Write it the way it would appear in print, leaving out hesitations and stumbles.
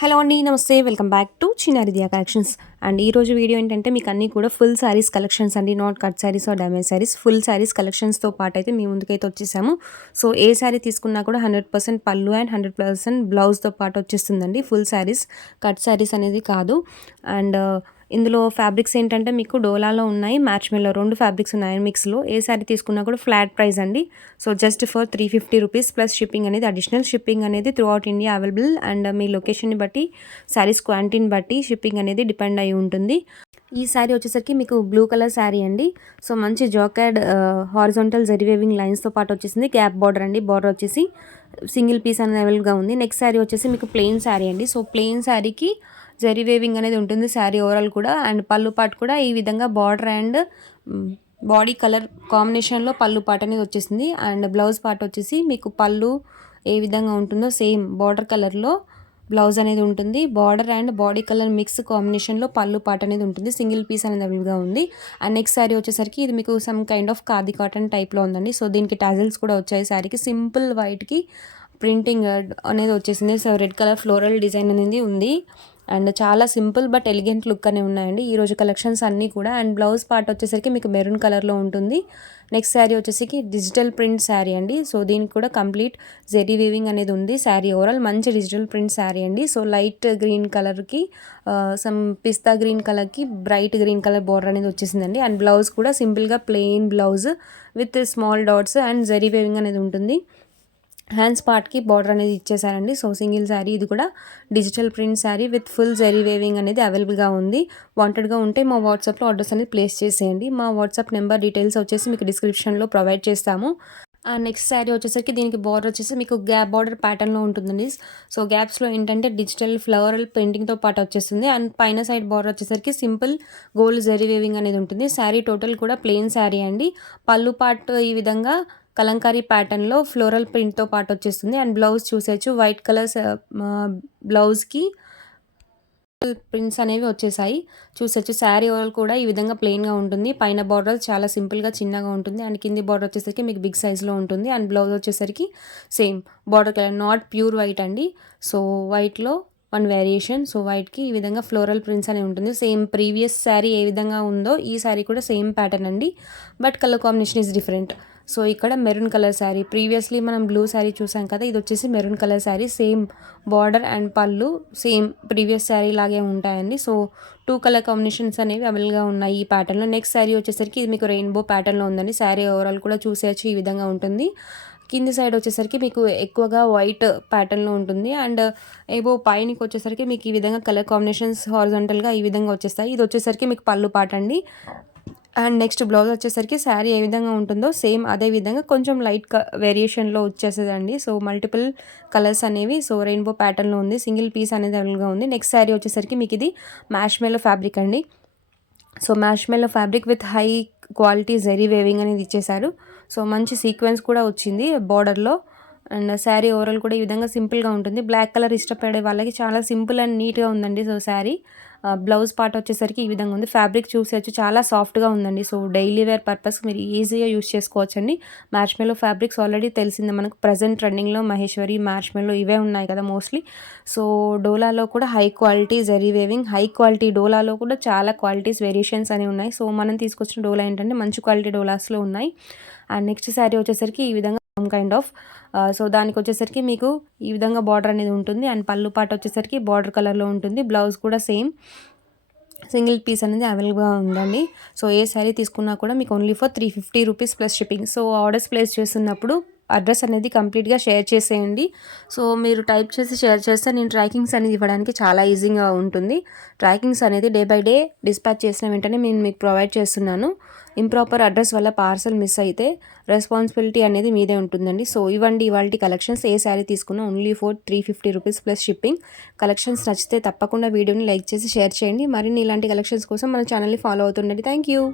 Hello అండి, నమస్తే. Welcome back to Chinnaridiya collections. And ఈరోజు వీడియో ఏంటంటే మీకు అన్నీ కూడా ఫుల్ శారీస్ కలెక్షన్స్ అండి, not cut sarees or damage sarees, full sarees కలెక్షన్స్తో పాటు అయితే మీ ముందుకైతే వచ్చేసాము. సో ఏ శారీ తీసుకున్నా కూడా 100% పళ్ళు అండ్ 100% బ్లౌజ్తో పాటు వచ్చేస్తుందండి. ఫుల్ శారీస్, కట్ శారీస్ అనేది కాదు. అండ్ ఇందులో ఫ్యాబ్రిక్స్ ఏంటంటే మీకు డోలాలో ఉన్నాయి, మ్యాచ్ మెల్లో 2 ఫ్యాబ్రిక్స్ ఉన్నాయి మిక్స్లో. ఏ శారీ తీసుకున్నా కూడా ఫ్లాట్ ప్రైస్ అండి. So just for 350 rupees plus shipping అనేది, అడిషనల్ షిప్పింగ్ అనేది throughout India available. And మీ లొకేషన్ని బట్టి, శారీస్ క్వాంటిటీని బట్టి షిప్పింగ్ అనేది డిపెండ్ అయి ఉంటుంది. ఈ శారీ వచ్చేసరికి మీకు బ్లూ కలర్ శారీ అండి. సో మంచి జాకెడ్ హారిజాంటల్ జరీ వేవింగ్ లైన్స్తో పాటు వచ్చేసింది. గ్యాప్ బార్డర్ అండి, బార్డర్ వచ్చేసి సింగిల్ పీస్ అనేది అవైలబుల్గా ఉంది. నెక్స్ట్ శారీ వచ్చేసి మీకు ప్లెయిన్ శారీ అండి. సో ప్లెయిన్ శారీకి జరీ వేవింగ్ అనేది ఉంటుంది శారీ ఓవరాల్ కూడా. అండ్ పళ్ళు పాటు కూడా ఈ విధంగా బార్డర్ అండ్ బాడీ కలర్ కాంబినేషన్లో పళ్ళు పాట అనేది వచ్చేసింది. అండ్ బ్లౌజ్ పార్ట్ వచ్చేసి మీకు పళ్ళు ఏ విధంగా ఉంటుందో సేమ్ బార్డర్ కలర్లో బ్లౌజ్ అనేది ఉంటుంది. Border and body colour mix కాంబినేషన్లో పళ్ళు పాట అనేది ఉంటుంది. సింగిల్ పీస్ అనేది అవైలబుల్గా ఉంది. అండ్ నెక్స్ట్ శారీ వచ్చేసరికి ఇది మీకు some kind of khadi cotton టైప్లో ఉందండి. సో దీనికి టాజిల్స్ కూడా వచ్చాయి. శారీకి సింపుల్ వైట్కి ప్రింటింగ్ అనేది వచ్చేసింది. So red colour floral design అనేది ఉంది. అండ్ చాలా సింపుల్ బట్ ఎలిగెంట్ లుక్ అనేవి ఉన్నాయండి ఈరోజు కలెక్షన్స్ అన్నీ కూడా. అండ్ బ్లౌజ్ పార్ట్ వచ్చేసరికి మీకు మెరూన్ కలర్లో ఉంటుంది. నెక్స్ట్ శారీ వచ్చేసరికి డిజిటల్ ప్రింట్ శారీ అండి. సో దీనికి కూడా కంప్లీట్ జెరీ వీవింగ్ అనేది ఉంది. శారీ ఓవరాల్ మంచి డిజిటల్ ప్రింట్ శారీ అండి. సో లైట్ గ్రీన్ కలర్కి సమ్ పిస్తా గ్రీన్ కలర్కి బ్రైట్ గ్రీన్ కలర్ బోర్డర్ అనేది వచ్చేసిందండి. అండ్ బ్లౌజ్ కూడా సింపుల్గా plain blouse with small dots and zari weaving అనేది ఉంటుంది. హ్యాండ్స్ పార్ట్కి బార్డర్ అనేది ఇచ్చేసారండి. సో సింగిల్ శారీ, ఇది కూడా digital print sari with full zari weaving అనేది అవైలబుల్గా ఉంది. వాంటెడ్గా ఉంటే మా వాట్సాప్లో ఆర్డర్స్ అనేది ప్లేస్ చేసేయండి. మా వాట్సాప్ నెంబర్ డీటెయిల్స్ వచ్చేసి మీకు డిస్క్రిప్షన్లో ప్రొవైడ్ చేస్తాము. నెక్స్ట్ శారీ వచ్చేసరికి దీనికి బార్డర్ వచ్చేసి మీకు గ్యాప్ బార్డర్ ప్యాటర్న్లో ఉంటుందండి. సో గ్యాప్స్లో ఏంటంటే డిజిటల్ ఫ్లవరల్ పెయింటింగ్తో పాటు వచ్చేస్తుంది. అండ్ పైన సైడ్ బార్డర్ వచ్చేసరికి సింపుల్ గోల్డ్ జరీ వేవింగ్ అనేది ఉంటుంది. శారీ టోటల్ కూడా ప్లెయిన్ శారీ అండి. పళ్ళు పార్ట్ ఈ విధంగా కలంకారీ ప్యాటర్న్లో ఫ్లోరల్ ప్రింట్తో పాటు వచ్చేస్తుంది. అండ్ బ్లౌజ్ చూసేయచ్చు, వైట్ కలర్స్ బ్లౌజ్కి ప్రింట్స్ అనేవి వచ్చేసాయి చూసొచ్చు. శారీ ఓవరాల్ కూడా ఈ విధంగా ప్లెయిన్గా ఉంటుంది. పైన బార్డర్ చాలా సింపుల్గా చిన్నగా ఉంటుంది. అండ్ కింది బార్డర్ వచ్చేసరికి మీకు బిగ్ సైజ్లో ఉంటుంది. అండ్ బ్లౌజ్ వచ్చేసరికి same border colour, not pure white అండి. సో వైట్లో వన్ వేరియేషన్. సో వైట్కి ఈ విధంగా ఫ్లోరల్ ప్రింట్స్ అనేవి ఉంటుంది. సేమ్ ప్రీవియస్ శారీ ఏ విధంగా ఉందో ఈ శారీ కూడా సేమ్ ప్యాటర్న్ అండి, but colour combination is different. So ఇక్కడ మెరూన్ కలర్ శారీ, ప్రీవియస్లీ మనం బ్లూ శారీ చూసాం కదా, ఇది వచ్చేసి maroon colour sari. Same border and పళ్ళు సేమ్ ప్రీవియస్ శారీ లాగే ఉంటాయండి. సో 2 కలర్ కాంబినేషన్స్ అనేవి అవైలబుల్గా ఉన్నాయి ఈ ప్యాటర్న్లో. నెక్స్ట్ శారీ వచ్చేసరికి ఇది మీకు రెయిన్బో ప్యాటర్న్లో ఉందండి. శారీ ఓవరాల్ కూడా చూసేయచ్చు, ఈ విధంగా ఉంటుంది. కింది సైడ్ వచ్చేసరికి మీకు ఎక్కువగా వైట్ ప్యాటర్న్లో ఉంటుంది. అండ్ ఏవో పైనకి వచ్చేసరికి మీకు ఈ విధంగా కలర్ కాంబినేషన్స్ హారిజాంటల్గా ఈ విధంగా వచ్చేస్తాయి. ఇది వచ్చేసరికి మీకు పళ్ళు పాట అండి. అండ్ నెక్స్ట్ బ్లౌజ్ వచ్చేసరికి శారీ ఏ విధంగా ఉంటుందో సేమ్ అదే విధంగా కొంచెం లైట్ వేరియేషన్లో వచ్చేసేదండి. సో మల్టిపుల్ కలర్స్ అనేవి, సో రెయిన్బో ప్యాటర్న్లో ఉంది. సింగిల్ పీస్ అనేది అవైలబుల్గా ఉంది. నెక్స్ట్ శారీ వచ్చేసరికి మీకు ఇది మ్యాష్ మెల్లో ఫ్యాబ్రిక్ అండి. సో మ్యాష్ మెల్లో fabric with high quality zari weaving అనేది ఇచ్చేసారు. సో మంచి సీక్వెన్స్ కూడా వచ్చింది బార్డర్లో. అండ్ శారీ ఓవరాల్ కూడా ఈ విధంగా సింపుల్గా ఉంటుంది. బ్లాక్ కలర్ ఇష్టపడే వాళ్ళకి చాలా సింపుల్ అండ్ నీట్గా ఉందండి. సో శారీ బ్లౌజ్ పార్ట్ వచ్చేసరికి ఈ విధంగా ఉంది. ఫ్యాబ్రిక్ చూసేయచ్చు, చాలా సాఫ్ట్గా ఉందండి. సో డైలీ వేర్ పర్పస్కి మీరు ఈజీగా యూస్ చేసుకోవచ్చండి. మ్యాచ్ మెల్లో ఫ్యాబ్రిక్స్ ఆల్రెడీ తెలిసిందే మనకు. ప్రజెంట్ ట్రెండింగ్లో మహేశ్వరి, మ్యాచ్ మెల్లో ఇవే ఉన్నాయి కదా మోస్ట్లీ. సో డోలాలో కూడా high quality zari weaving, high quality డోలాలో కూడా చాలా క్వాలిటీస్ వేరియేషన్స్ అనేవి ఉన్నాయి. సో మనం తీసుకొచ్చిన డోలా ఏంటంటే మంచి క్వాలిటీ డోలాస్లో ఉన్నాయి. అండ్ నెక్స్ట్ శారీ వచ్చేసరికి ఈ విధంగా కైండ్ ఆఫ్ సో దానికి వచ్చేసరికి మీకు ఈ విధంగా బార్డర్ అనేది ఉంటుంది. అండ్ పళ్ళు పాట వచ్చేసరికి బార్డర్ కలర్లో ఉంటుంది. బ్లౌజ్ కూడా సేమ్ సింగిల్ పీస్ అనేది అవైలబుల్గా ఉందండి. సో ఏ శారీ తీసుకున్నా కూడా మీకు only for 350 rupees plus shipping. So orders place చేస్తున్నప్పుడు అడ్రస్ అనేది కంప్లీట్గా షేర్ చేసేయండి. సో మీరు టైప్ చేసి షేర్ చేస్తే నేను ట్రాకింగ్స్ అనేది ఇవ్వడానికి చాలా ఈజీగా ఉంటుంది. ట్రాకింగ్స్ అనేది డే బై డే డిస్పాచ్ చేసిన వెంటనే నేను మీకు ప్రొవైడ్ చేస్తున్నాను. ఇంప్రాపర్ అడ్రస్ వల్ల పార్సల్ మిస్ అయితే రెస్పాన్సిబిలిటీ అనేది మీదే ఉంటుందండి. సో ఇవ్వండి ఇవాల్టి కలెక్షన్స్. ఏ శారీ తీసుకున్నా only for 350 rupees plus shipping. Collections నచ్చితే తప్పకుండా వీడియోని లైక్ చేసి షేర్ చేయండి. మరిన్ని ఇలాంటి కలెక్షన్స్ కోసం మన ఛానల్ని ఫాలో అవుతుండండి. Thank you.